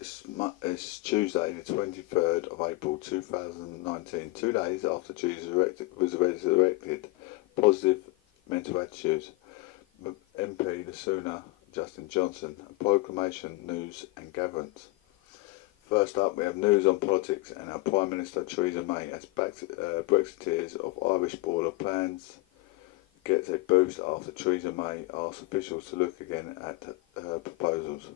It's Tuesday, the 23rd of April 2019, 2 days after Jesus was resurrected. Positive mental attitudes. MP the Sooner, Justin Johnson. Proclamation, news and gatherance. First up, we have news on politics, and our Prime Minister Theresa May as Brexiteers of Irish border plans gets a boost after Theresa May asks officials to look again at her proposals.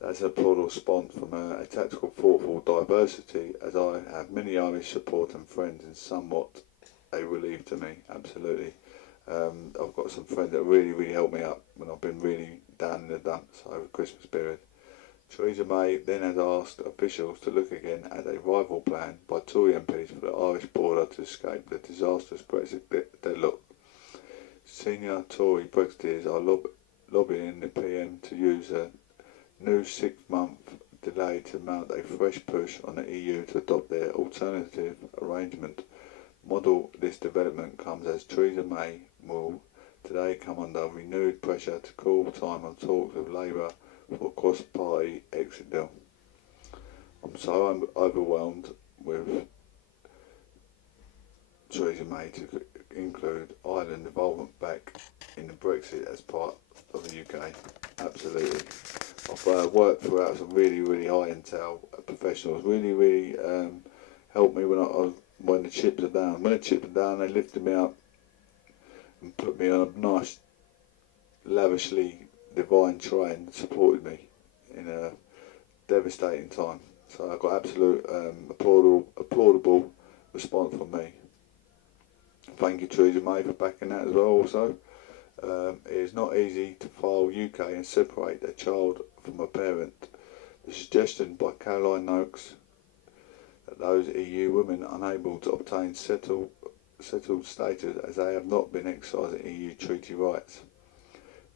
That's an applaudable response from a tactical, thoughtful diversity, as I have many Irish support and friends, and somewhat a relief to me, absolutely. I've got some friends that really helped me up when I've been really down in the dumps over the Christmas period. Theresa May then has asked officials to look again at a rival plan by Tory MPs for the Irish border to escape the disastrous Brexit deadlock. Senior Tory Brexiteers are lobbying the PM to use a new 6-month delay to mount a fresh push on the EU to adopt their alternative arrangement model. This development comes as Theresa May will today come under renewed pressure to call time on talks with Labour for a cross-party exit deal. I'm so overwhelmed with Theresa May to include Ireland involvement back in the Brexit as part of the UK. Absolutely. I've worked throughout some really high intel professionals. Really helped me when the chips are down. When the chips are down, they lifted me up and put me on a nice, lavishly divine train that supported me in a devastating time. So I got absolute applaudable response from me. Thank you, Theresa May, for backing that as well. Also, it is not easy to file UK and separate a child from a parent. The suggestion by Caroline Noakes that those EU women unable to obtain settled status as they have not been exercising EU treaty rights.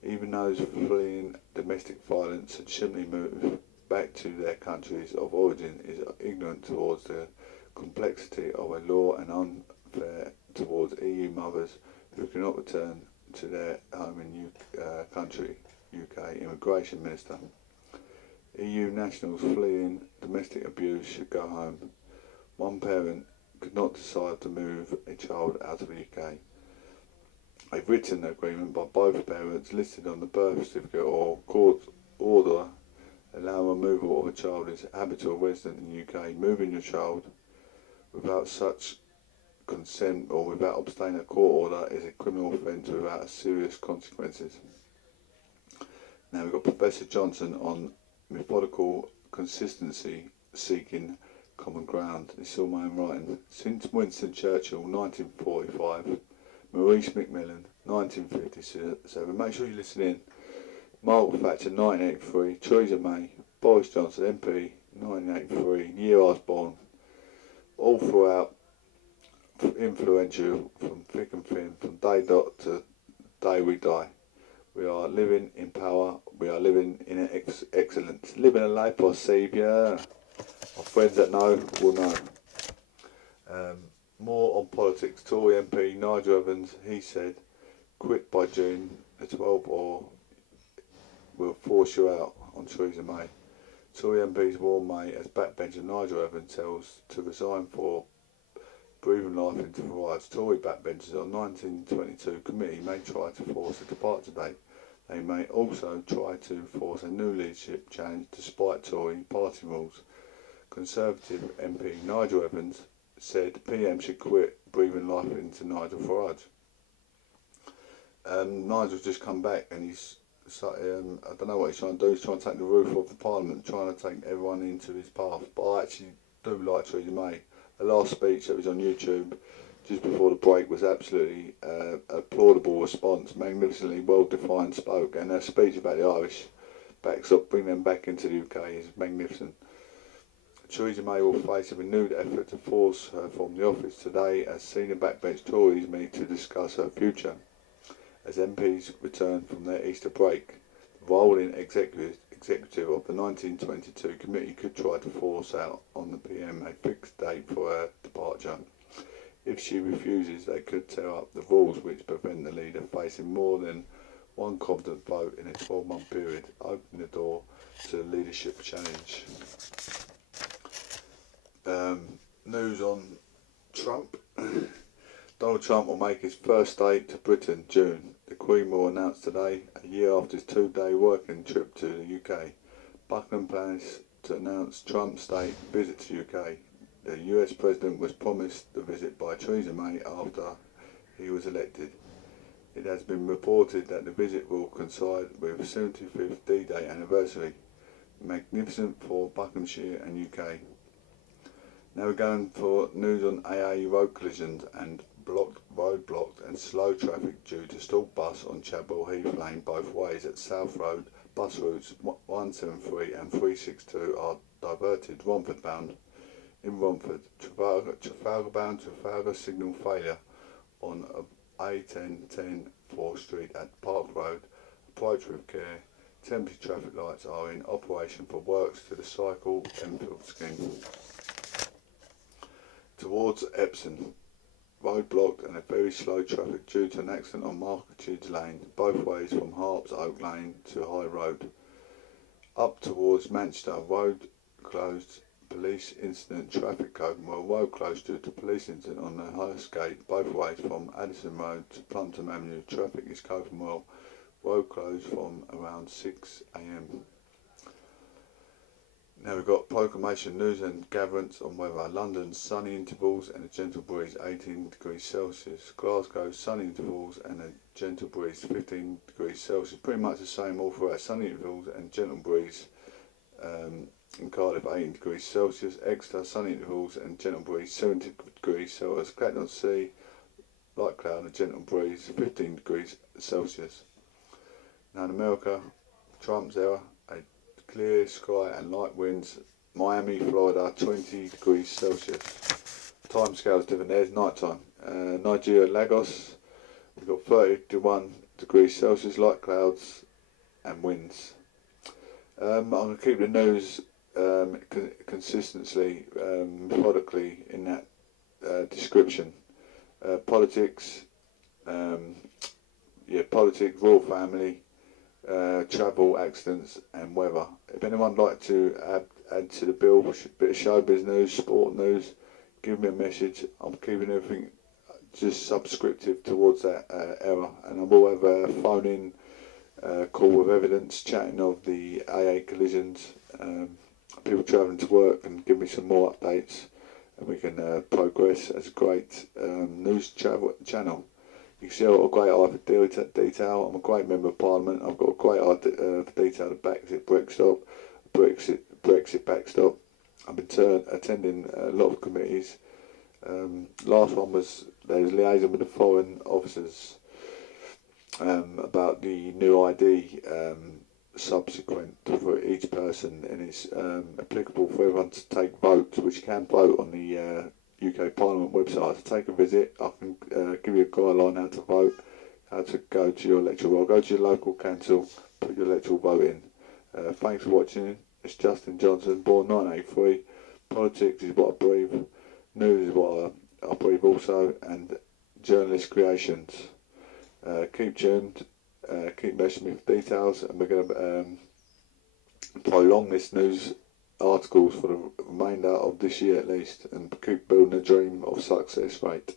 Even those fleeing domestic violence and simply move back to their countries of origin is ignorant towards the complexity of a law and unfair towards EU mothers who cannot return to their home in country. UK Immigration Minister. EU nationals fleeing domestic abuse should go home. One parent could not decide to move a child out of the UK. A written agreement by both parents listed on the birth certificate or court order allow removal of a child as habitual resident in the UK. Moving your child without such consent or without obtaining a court order is a criminal offence without serious consequences. Now we've got Professor Johnson on methodical consistency seeking common ground. It's all my own writing. Since Winston Churchill, 1945, Maurice Macmillan, 1957. Make sure you listen in. Margaret Thatcher, 1983. Theresa May, Boris Johnson, MP, 1983. Year I was born. All throughout, influential from thick and thin, from day dot to day we die. We are living in power. We are living in excellence. Living a life for Saviour. My friends that know will know. More on politics. Tory MP Nigel Evans, he said, quit by June the 12th or we'll force you out on Theresa May. Tory MPs warn May as backbencher Nigel Evans tells to resign for breathing life into Farage's Tory backbenchers on 1922 committee may try to force a departure date. They may also try to force a new leadership change despite Tory party rules. Conservative MP Nigel Evans said PM should quit breathing life into Nigel Farage. Nigel's just come back and he's I don't know what he's trying to do. He's trying to take the roof off the Parliament, trying to take everyone into his path. But I actually do like Theresa May. The last speech that was on YouTube just before the break was absolutely applaudable response, magnificently well defined spoke, and her speech about the Irish backs up, bring them back into the UK is magnificent. Theresa May will face a renewed effort to force her from the office today as senior backbench Tories meet to discuss her future. As MPs return from their Easter break, the rolling executive of the 1922 committee could try to force out on the PM a fixed date for her departure. If she refuses, they could tear up the rules which prevent the leader facing more than one competent vote in a 12-month period, opening the door to the leadership challenge. News on Trump. Donald Trump will make his first state to Britain June. The Queen will announce today, a year after his 2-day working trip to the UK. Buckingham plans to announce Trump's state visit to UK. The US President was promised the visit by Theresa May after he was elected. It has been reported that the visit will coincide with 75th D-Day anniversary. Magnificent for Buckinghamshire and UK. Now we're going for news on AA road collisions and road blocked and slow traffic due to stalled bus on Chadwell Heath Lane both ways at South Road. Bus routes 173 and 362 are diverted Romford bound in Romford. Trafalgar bound Trafalgar signal failure on A1010 4th Street at Park Road. Approach with care. Temporary traffic lights are in operation for works to the cycle Enfield scheme. Towards Epsom, road blocked and a very slow traffic due to an accident on Marketridge Lane, both ways from Harps Oak Lane to High Road. Up towards Manchester, road closed, police incident, traffic code, road closed due to police incident on the Highest Gate, both ways from Addison Road to Plumpton Avenue. Traffic is coping well. Road closed from around 6 AM. Now we've got proclamation news and gatherance on weather. London sunny intervals and a gentle breeze 18 degrees Celsius. Glasgow sunny intervals and a gentle breeze 15 degrees Celsius. Pretty much the same all throughout, sunny intervals and gentle breeze. In Cardiff 18 degrees Celsius. Exeter sunny intervals and gentle breeze 17 degrees Celsius. Clacton-on-Sea light cloud and a gentle breeze 15 degrees Celsius. Now in America, Trump's era, a clear sky and light winds. Miami, Florida, 20 degrees Celsius. Time scale is different. There's night time. Nigeria, Lagos, we've got 31 degrees Celsius, light clouds and winds. I'm going to keep the news consistently, methodically in that description. Politics, politics, royal family, travel, accidents and weather. If anyone would like to add to the bill, a bit of showbiz news, sport news, give me a message. I'm keeping everything just subscriptive towards that era, and I will have a phone-in call with evidence, chatting of the AA collisions, people travelling to work, and give me some more updates, and we can progress as a great news channel. You can see I've got a great eye for detail. I'm a great member of Parliament. I've got a great eye for detail of Brexit backstop. I've been attending a lot of committees. Last one was there was liaison with the foreign officers about the new ID subsequent for each person, and it's applicable for everyone to take votes, which you can vote on the UK Parliament website. So take a visit. I can give you a guideline how to vote, how to go to your electoral roll. Go to your local council, put your electoral vote in. Thanks for watching. It's Justin Johnson, born 1983. Politics is what I breathe. News is what I breathe also, and journalist creations. Keep tuned. Keep messaging me for details, and we're going to prolong this news articles for the remainder of this year at least, and keep building a dream of success rate.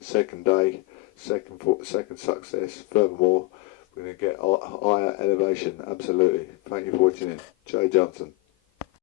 Second day, second success. Furthermore, we're going to get higher elevation. Absolutely. Thank you for watching in. Jay Johnson.